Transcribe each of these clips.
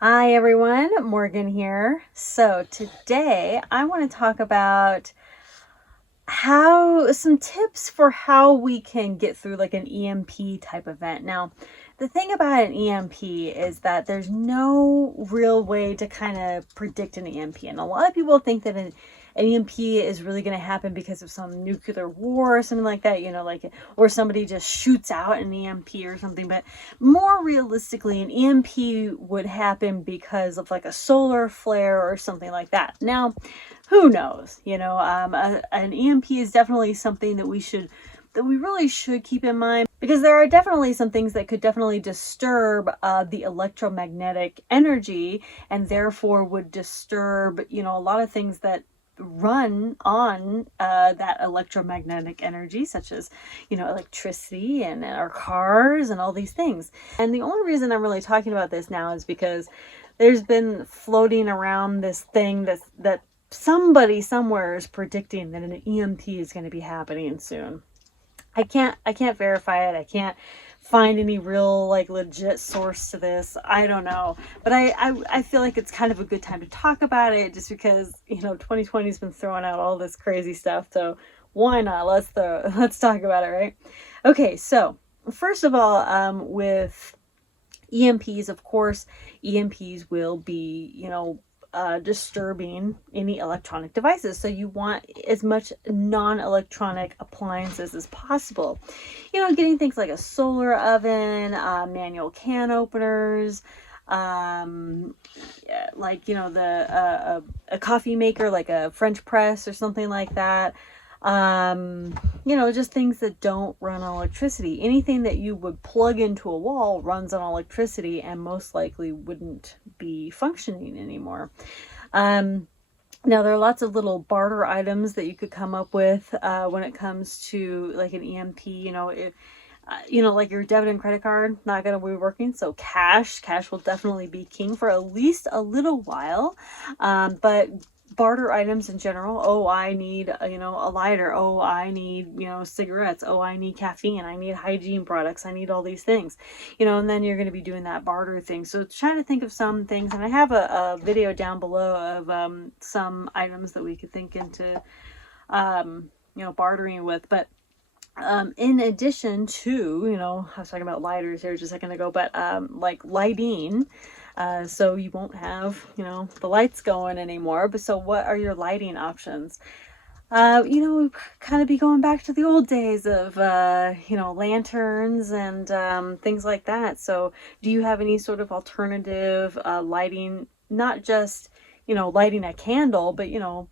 Hi everyone, Morgan here. So today I want to talk about some tips for how we can get through like an EMP type event. Now, the thing about an EMP is that there's no real way to kind of predict an EMP. And a lot of people think that an EMP is really going to happen because of some nuclear war or something like that, or somebody just shoots out an EMP or something. But more realistically, an EMP would happen because of like a solar flare or something like that. Now, who knows? An EMP is definitely something that we really should keep in mind, because there are definitely some things that could definitely disturb the electromagnetic energy, and therefore would disturb, a lot of things that run on that electromagnetic energy, such as, electricity and our cars and all these things. And the only reason I'm really talking about this now is because there's been floating around this thing that somebody somewhere is predicting that an EMP is going to be happening soon. I can't verify it. I can't find any real like legit source to this. I don't know, but I feel like it's kind of a good time to talk about it, just because 2020 has been throwing out all this crazy stuff. So why not? Let's talk about it, right? Okay, so first of all, with EMPs, of course, EMPs will be, disturbing any electronic devices. So you want as much non-electronic appliances as possible. Getting things like a solar oven, manual can openers, a coffee maker, like a French press or something like that. Just things that don't run on electricity. Anything that you would plug into a wall runs on electricity and most likely wouldn't be functioning anymore. Now, there are lots of little barter items that you could come up with when it comes to like an EMP. Like your debit and credit card, not going to be working. So cash will definitely be king for at least a little while. But barter items in general, oh, I need a lighter, oh, I need cigarettes, oh, I need caffeine, I need hygiene products, I need all these things, and then you're going to be doing that barter thing. So trying to think of some things, and I have a video down below of some items that we could think into bartering with. But in addition to, I was talking about lighters here just a second ago, but like lighting, so you won't have, the lights going anymore. But so what are your lighting options? Kind of be going back to the old days of, lanterns and things like that. So do you have any sort of alternative lighting, not just, lighting a candle, but,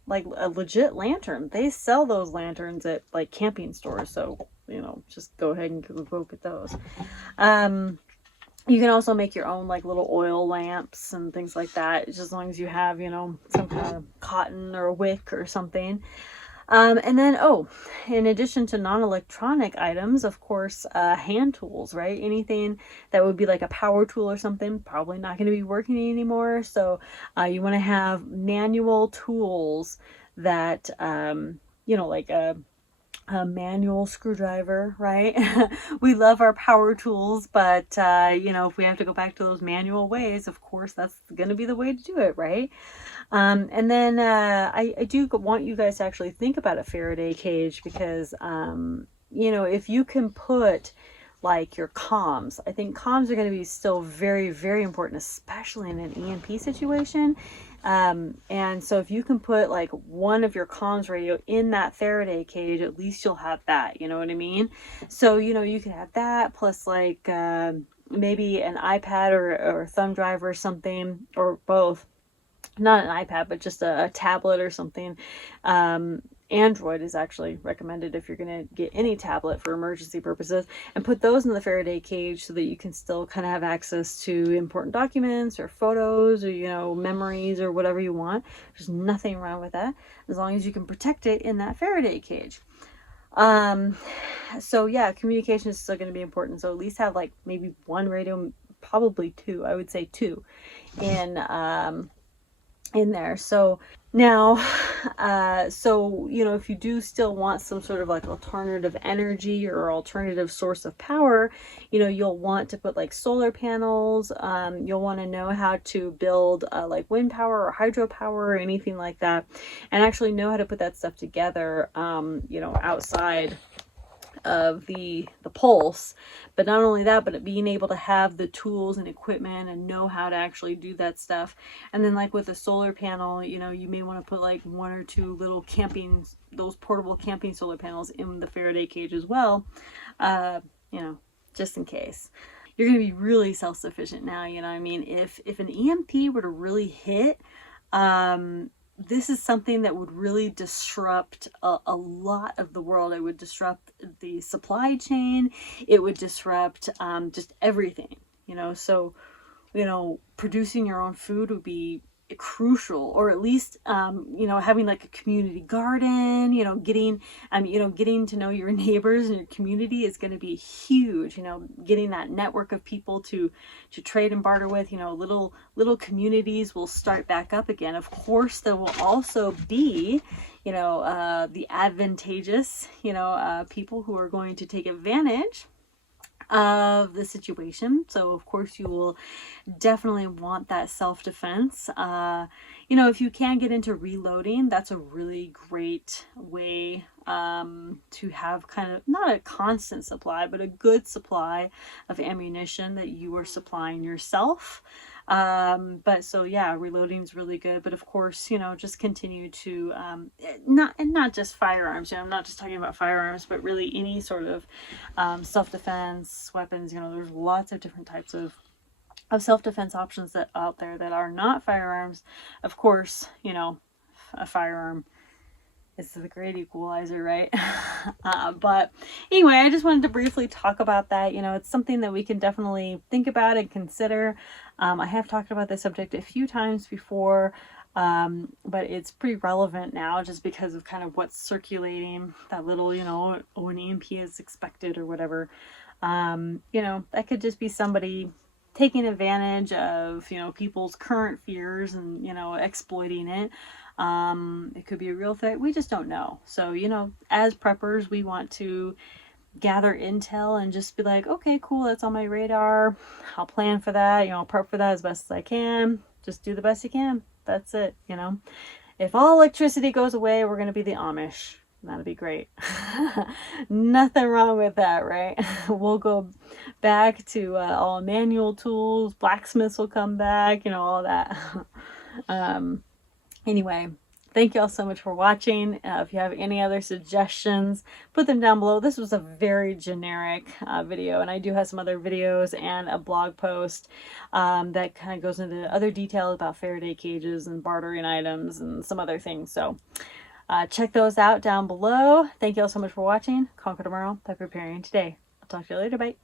like a legit lantern? They sell those lanterns at like camping stores. So, just go ahead and go get those. You can also make your own like little oil lamps and things like that, just as long as you have, some kind of cotton or a wick or something. And then, in addition to non-electronic items, of course, hand tools, right? Anything that would be like a power tool or something, probably not going to be working anymore. So you want to have manual tools that, like a manual screwdriver, right? We love our power tools, but if we have to go back to those manual ways, of course, that's going to be the way to do it, right? And then I do want you guys to actually think about a Faraday cage, because if you can put like your comms, I think comms are going to be still very, very important, especially in an EMP situation. And so if you can put like one of your comms radio in that Faraday cage, at least you'll have that, you know what I mean? So, you can have that plus like maybe an iPad or a thumb drive or something, or both. Not an iPad, but just a tablet or something. Android is actually recommended if you're going to get any tablet for emergency purposes, and put those in the Faraday cage so that you can still kind of have access to important documents or photos or, memories or whatever you want. There's nothing wrong with that, as long as you can protect it in that Faraday cage. So yeah, communication is still going to be important. So at least have like maybe one radio, probably two, I would say two, in there. So Now, so, you know, if you do still want some sort of like alternative energy or alternative source of power, you know, you'll want to put like solar panels. You'll want to know how to build like wind power or hydropower or anything like that, and actually know how to put that stuff together, you know, outside of the pulse. But not only that, but being able to have the tools and equipment and know how to actually do that stuff. And then like with a solar panel, you know, you may want to put like 1 or 2 little camping, those portable camping solar panels in the Faraday cage as well, you know, just in case. You're going to be really self-sufficient now, you know what I mean? If an EMP were to really hit, this is something that would really disrupt a lot of the world. It would disrupt the supply chain. It would disrupt just everything, you know. So, you know, producing your own food would be crucial, or at least, you know, having like a community garden, you know, getting to know your neighbors and your community is going to be huge. You know, getting that network of people to trade and barter with, you know, little communities will start back up again. Of course, there will also be, you know, the advantageous, you know, people who are going to take advantage of the situation. So of course you will definitely want that self-defense. You know, if you can get into reloading, that's a really great way to have kind of not a constant supply, but a good supply of ammunition that you are supplying yourself. But so yeah, reloading is really good. But of course, you know, just continue to not just firearms. You know, I'm not just talking about firearms, but really any sort of self-defense weapons. You know, there's lots of different types of self-defense options that out there that are not firearms. Of course, you know, a firearm is the great equalizer, right? But anyway, I just wanted to briefly talk about that. You know, it's something that we can definitely think about and consider. I have talked about this subject a few times before, but it's pretty relevant now just because of kind of what's circulating, that little, you know, oh, an EMP is expected or whatever. You know, that could just be somebody taking advantage of, you know, people's current fears and, you know, exploiting it. It could be a real threat. We just don't know. So, you know, as preppers, we want to gather intel and just be like, okay, cool, that's on my radar. I'll plan for that, you know, I'll prep for that as best as I can. Just do the best you can. That's it, you know. If all electricity goes away, we're going to be the Amish. That'd be great. Nothing wrong with that, right? We'll go back to all manual tools. Blacksmiths will come back, you know, all that. Anyway, thank you all so much for watching. If you have any other suggestions, put them down below. This was a very generic video, and I do have some other videos and a blog post that kind of goes into other details about Faraday cages and bartering items and some other things. So check those out down below. Thank you all so much for watching. Conquer tomorrow by preparing today. I'll talk to you later. Bye.